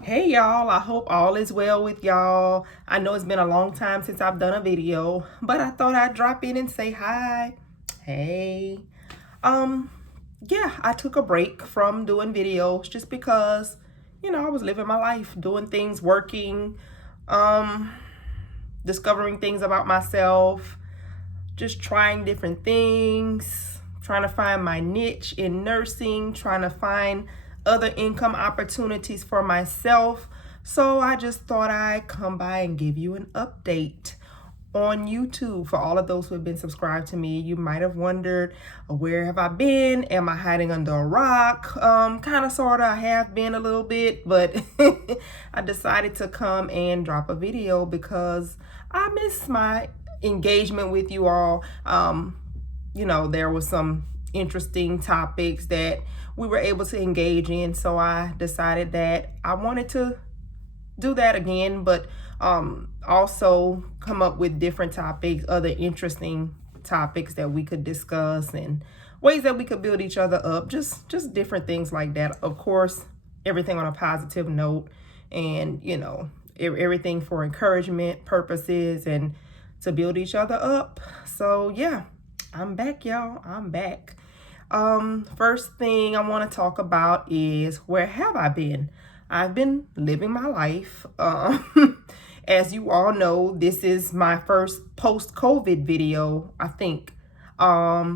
Hey y'all, I hope all is well with y'all. I know it's been a long time since I've done a video, but I thought I'd drop in and say hi. Hey. Um, yeah, I took a break from doing videos just because, I was living my life, doing things, working, um, discovering things about myself, just trying different things, trying to find my niche in nursing, trying to find other income opportunities for myself. So I just thought I'd come by and give you an update on YouTube. For all of those who have been subscribed to me, you might have wondered, where have I been? Am I hiding under a rock? Kind of, sort of, I have been a little bit, but I decided to come and drop a video because I miss my engagement with you all. There was some interesting topics that we were able to engage in, so I decided that I wanted to do that again, but also come up with different topics, other interesting topics that we could discuss and ways that we could build each other up, just different things like that. Of course, everything on a positive note, and everything for encouragement purposes and to build each other up. So yeah, I'm back, y'all. I'm back. First thing I want to talk about is, where have I been? I've been living my life. As you all know, this is my first post-COVID video, I think. I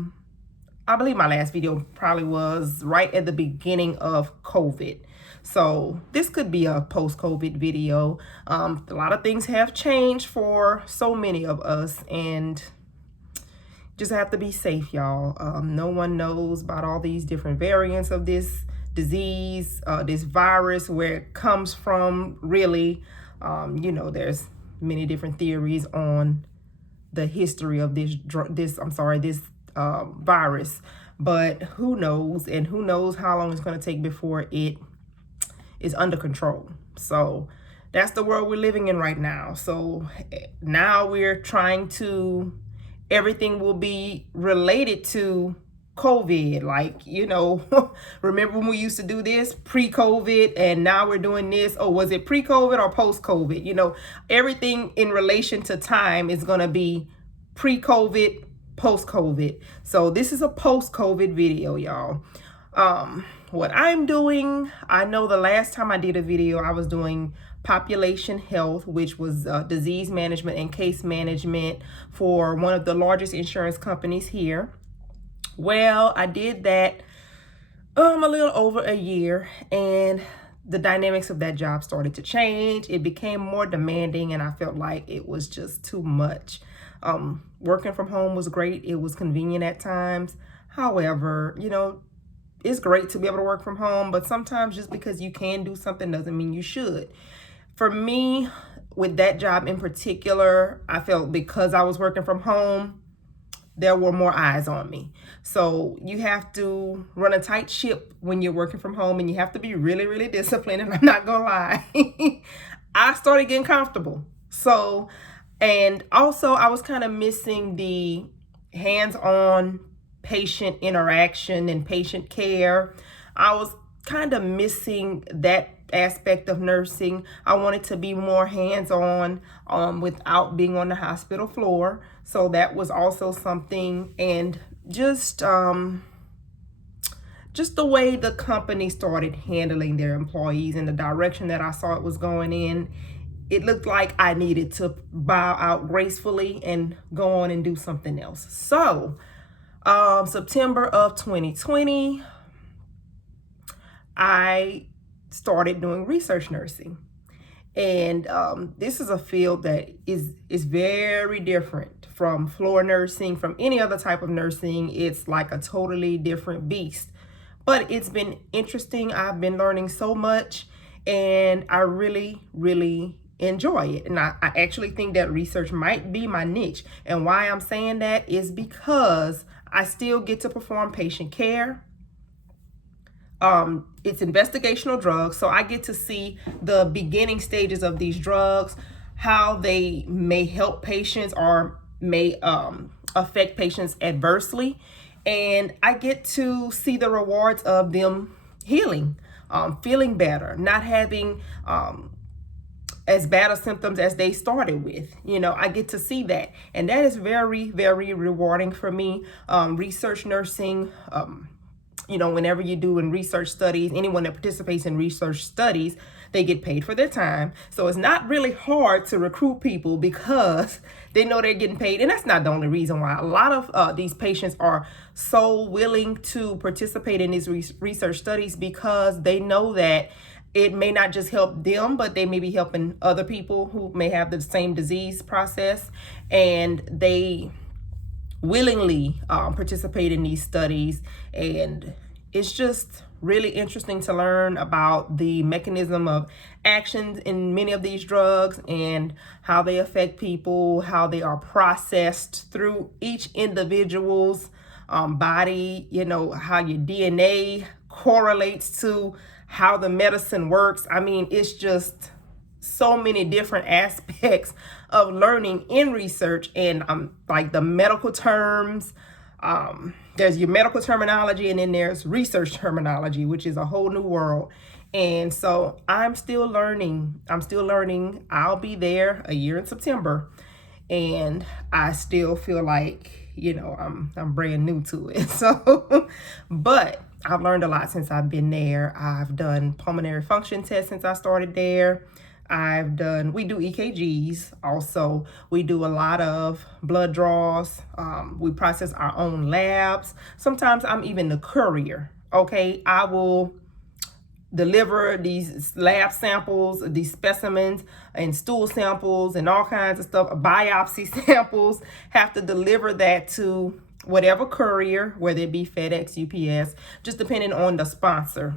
believe my last video probably was right at the beginning of COVID. So this could be a post-COVID video. A lot of things have changed for so many of us, and just have to be safe, y'all. No one knows about all these different variants of this disease, this virus, where it comes from, really. There's many different theories on the history of this virus, but who knows, and who knows how long it's going to take before it is under control. So that's the world we're living in right now. So now we're trying to, everything will be related to COVID. Like, remember when we used to do this pre-COVID, and now we're doing this? Oh, was it pre-COVID or post-COVID? Everything in relation to time is going to be pre-COVID, post-COVID. So this is a post-COVID video, y'all. What I'm doing, I know the last time I did a video, I was doing population health, which was disease management and case management for one of the largest insurance companies here. Well, I did that a little over a year, and the dynamics of that job started to change. It became more demanding, and I felt like it was just too much. Working from home was great. It was convenient at times. However, it's great to be able to work from home, but sometimes just because you can do something doesn't mean you should. For me, with that job in particular, I felt because I was working from home, there were more eyes on me. So you have to run a tight ship when you're working from home, and you have to be really, really disciplined. And I'm not gonna lie, I started getting comfortable. So, and also I was kind of missing the hands-on patient interaction and patient care. I was kind of missing that aspect of nursing. I wanted to be more hands-on without being on the hospital floor. So that was also something. And just the way the company started handling their employees and the direction that I saw it was going in, it looked like I needed to bow out gracefully and go on and do something else. So September of 2020, I started doing research nursing. And this is a field that is very different from floor nursing, from any other type of nursing. It's like a totally different beast. But it's been interesting. I've been learning so much, and I really, really enjoy it. And I actually think that research might be my niche. And why I'm saying that is because I still get to perform patient care. It's investigational drugs, so I get to see the beginning stages of these drugs, how they may help patients or may affect patients adversely, and I get to see the rewards of them healing feeling better, not having as bad of symptoms as they started with. I get to see that. And that is very, very rewarding for me. Research nursing, whenever you're doing research studies, anyone that participates in research studies, they get paid for their time. So it's not really hard to recruit people because they know they're getting paid. And that's not the only reason why. A lot of these patients are so willing to participate in these research studies because they know that it may not just help them, but they may be helping other people who may have the same disease process, and they willingly participate in these studies. And it's just really interesting to learn about the mechanism of actions in many of these drugs and how they affect people, how they are processed through each individual's body, how your DNA correlates to how the medicine works. I mean, it's just so many different aspects of learning in research, and like the medical terms. There's your medical terminology, and then there's research terminology, which is a whole new world. And so I'm still learning. I'll be there a year in September, and I still feel like, I'm brand new to it. So, but I've learned a lot since I've been there. I've done pulmonary function tests since I started there. We do EKGs also. We do a lot of blood draws. We process our own labs. Sometimes I'm even the courier. Okay, I will deliver these lab samples, these specimens and stool samples and all kinds of stuff, biopsy samples, have to deliver that to whatever courier, whether it be FedEx, UPS, just depending on the sponsor.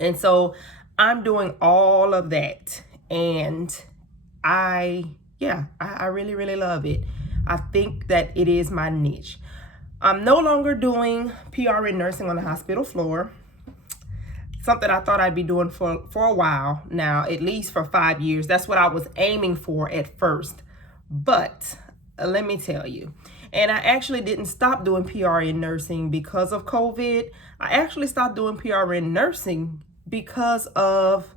And so I'm doing all of that. And I really, really love it. I think that it is my niche. I'm no longer doing PRN nursing on the hospital floor. Something I thought I'd be doing for a while now, at least for 5 years. That's what I was aiming for at first. But let me tell you, and I actually didn't stop doing PRN nursing because of COVID. I actually stopped doing PRN nursing because of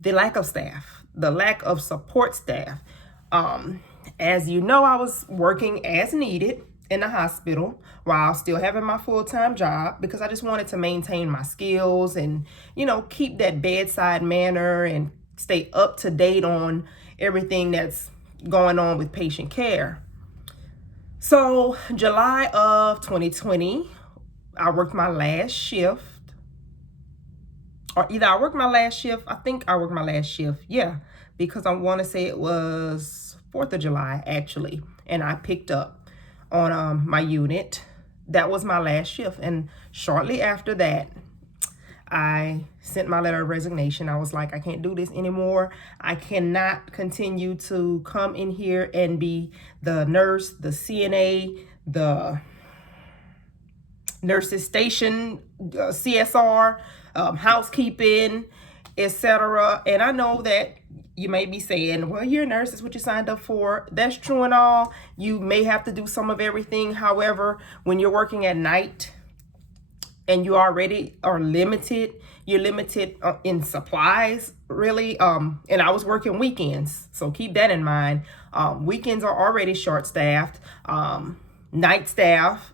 the lack of staff, the lack of support staff. As you know, I was working as needed in the hospital while still having my full-time job because I just wanted to maintain my skills and, keep that bedside manner and stay up to date on everything that's going on with patient care. So July of 2020, I worked my last shift. Or either I worked my last shift. I think I worked my last shift. Yeah, because I want to say it was 4th of July, actually. And I picked up on my unit. That was my last shift. And shortly after that, I sent my letter of resignation. I was like, I can't do this anymore. I cannot continue to come in here and be the nurse, the CNA, the nurses station, CSR, housekeeping, etc. And I know that you may be saying, well, you're a nurse, that's what you signed up for. That's true and all. You may have to do some of everything. However, when you're working at night and you already are limited, you're limited in supplies, really. And I was working weekends, so keep that in mind. Weekends are already short-staffed. Night staff,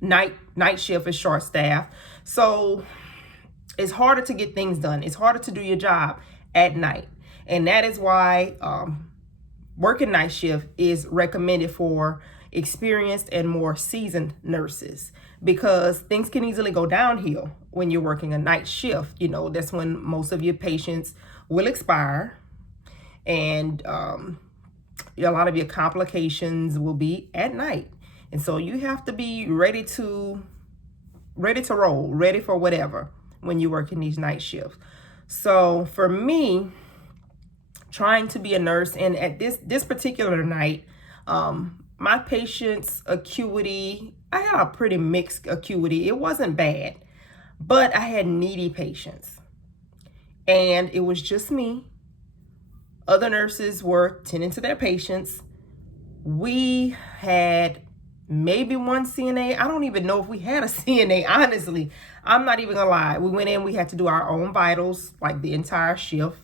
night shift is short-staffed. So it's harder to get things done. It's harder to do your job at night. And that is why working night shift is recommended for experienced and more seasoned nurses, because things can easily go downhill when you're working a night shift. That's when most of your patients will expire, and a lot of your complications will be at night. And so you have to be ready to roll, ready for whatever when you work in these night shifts. So for me, trying to be a nurse, and at this particular night, my patient's acuity, I had a pretty mixed acuity. It wasn't bad, but I had needy patients. And it was just me. Other nurses were tending to their patients. We had maybe one CNA. I don't even know if we had a CNA, honestly. I'm not even gonna lie. We went in, we had to do our own vitals, like the entire shift.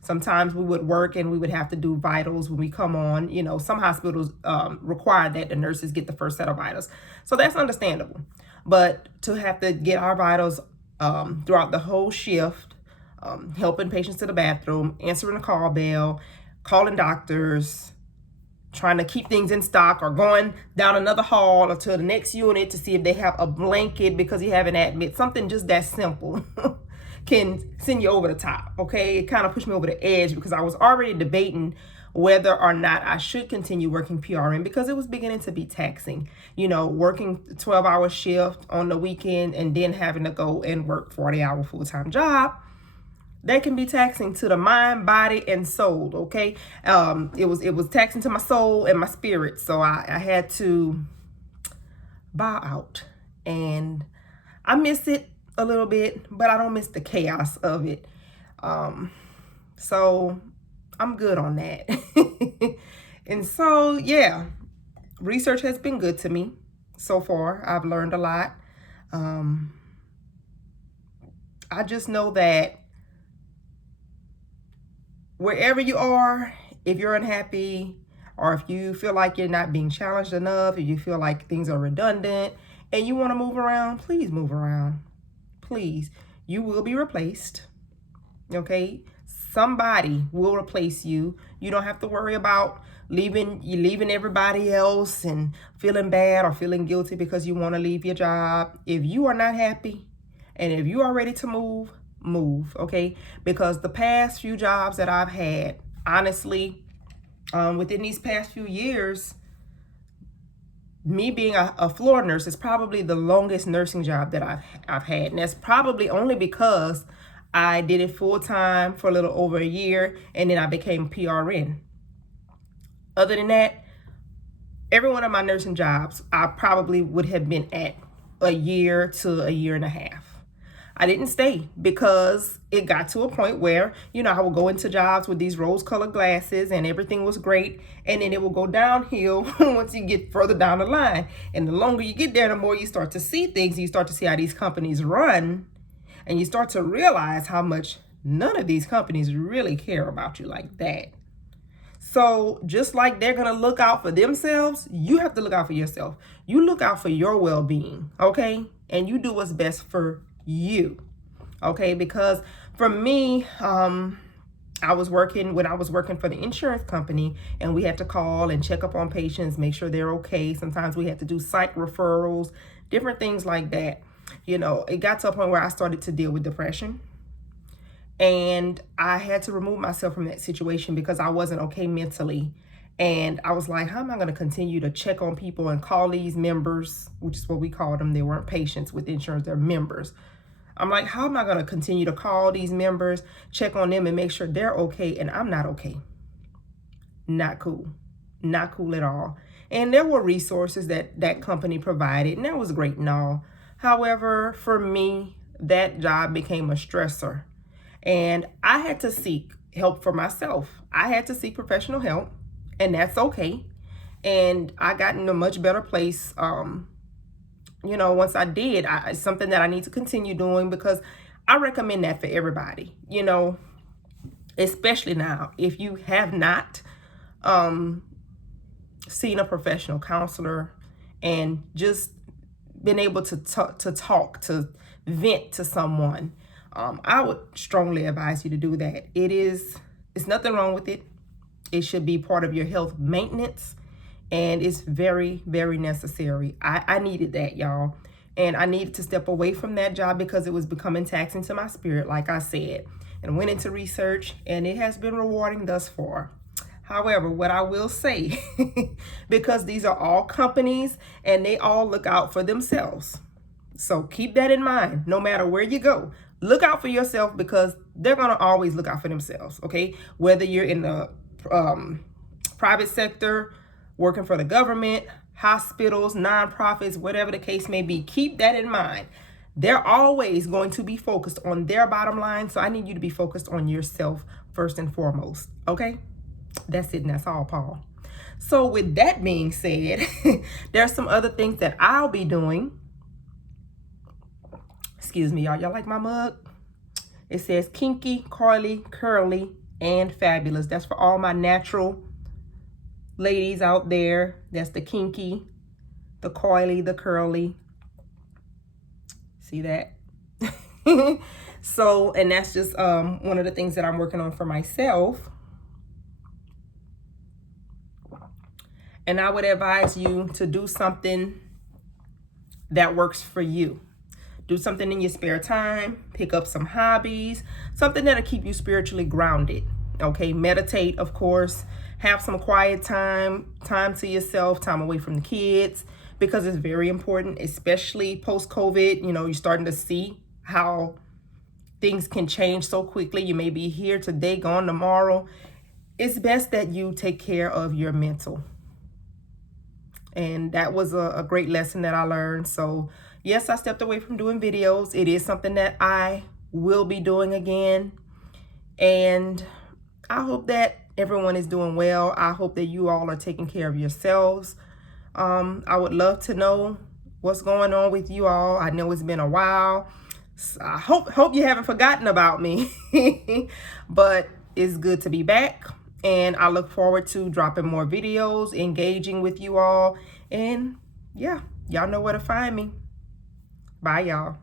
Sometimes we would work and we would have to do vitals when we come on. You know, some hospitals require that the nurses get the first set of vitals. So that's understandable. But to have to get our vitals throughout the whole shift, helping patients to the bathroom, answering the call bell, calling doctors, trying to keep things in stock, or going down another hall or to the next unit to see if they have a blanket because you have an admit. Something just that simple can send you over the top, okay? It kind of pushed me over the edge because I was already debating whether or not I should continue working PRN because it was beginning to be taxing. You know, working 12-hour shift on the weekend and then having to go and work 40-hour full-time job. That can be taxing to the mind, body, and soul, okay? It was taxing to my soul and my spirit, so I had to bow out. And I miss it a little bit, but I don't miss the chaos of it. So I'm good on that. And so, yeah, research has been good to me so far. I've learned a lot. I just know that wherever you are, if you're unhappy, or if you feel like you're not being challenged enough, if you feel like things are redundant and you want to move around, please move around. Please. You will be replaced. Okay? Somebody will replace you. You don't have to worry about leaving everybody else and feeling bad or feeling guilty because you want to leave your job. If you are not happy and if you are ready to move, okay? Because the past few jobs that I've had, honestly, within these past few years, me being a floor nurse is probably the longest nursing job that I've had. And that's probably only because I did it full time for a little over a year and then I became PRN. Other than that, every one of my nursing jobs, I probably would have been at a year to a year and a half. I didn't stay because it got to a point where, you know, I would go into jobs with these rose-colored glasses and everything was great. And then it will go downhill once you get further down the line. And the longer you get there, the more you start to see things. You start to see how these companies run. And you start to realize how much none of these companies really care about you like that. So just like they're going to look out for themselves, you have to look out for yourself. You look out for your well-being, okay? And you do what's best for you, okay? Because for me, I was working for the insurance company, and we had to call and check up on patients, make sure they're okay. Sometimes we had to do psych referrals, different things like that. You know, it got to a point where I started to deal with depression, and I had to remove myself from that situation because I wasn't okay mentally. And I was like, how am I going to continue to check on people and call these members, which is what we called them. They weren't patients with insurance, they're members. I'm like, how am I going to continue to call these members, check on them and make sure they're okay and I'm not okay? Not cool. Not cool at all. And there were resources that company provided, and that was great and all. However, for me, that job became a stressor. And I had to seek help for myself. I had to seek professional help, and that's okay. And I got in a much better place. You know, once I did, it's something that I need to continue doing because I recommend that for everybody, you know, especially now. If you have not seen a professional counselor and just been able to talk, to vent to someone, I would strongly advise you to do that. It's nothing wrong with it. It should be part of your health maintenance. And it's very, very necessary. I needed that, y'all. And I needed to step away from that job because it was becoming taxing to my spirit, like I said. And went into research, and it has been rewarding thus far. However, what I will say, because these are all companies and they all look out for themselves. So keep that in mind. No matter where you go, look out for yourself because they're going to always look out for themselves, okay? Whether you're in the private sector, working for the government, hospitals, nonprofits, whatever the case may be, keep that in mind. They're always going to be focused on their bottom line. So I need you to be focused on yourself first and foremost. Okay? That's it. And that's all, Paul. So with that being said, there's some other things that I'll be doing. Excuse me, y'all. Y'all like my mug? It says kinky, coily, curly, and fabulous. That's for all my natural ladies out there. That's the kinky, the coily, the curly. See that? So, and that's just one of the things that I'm working on for myself. And I would advise you to do something that works for you. Do something in your spare time, pick up some hobbies, something that'll keep you spiritually grounded. Okay, meditate, of course, have some quiet time to yourself, time away from the kids, because it's very important, especially post-COVID. You know, you're starting to see how things can change so quickly. You may be here today, gone tomorrow. It's best that you take care of your mental. And that was a great lesson that I learned. So yes, I stepped away from doing videos. It is something that I will be doing again. And I hope that everyone is doing well. I hope that you all are taking care of yourselves. I would love to know what's going on with you all. I know it's been a while. So I hope you haven't forgotten about me. But it's good to be back. And I look forward to dropping more videos, engaging with you all. And yeah, y'all know where to find me. Bye, y'all.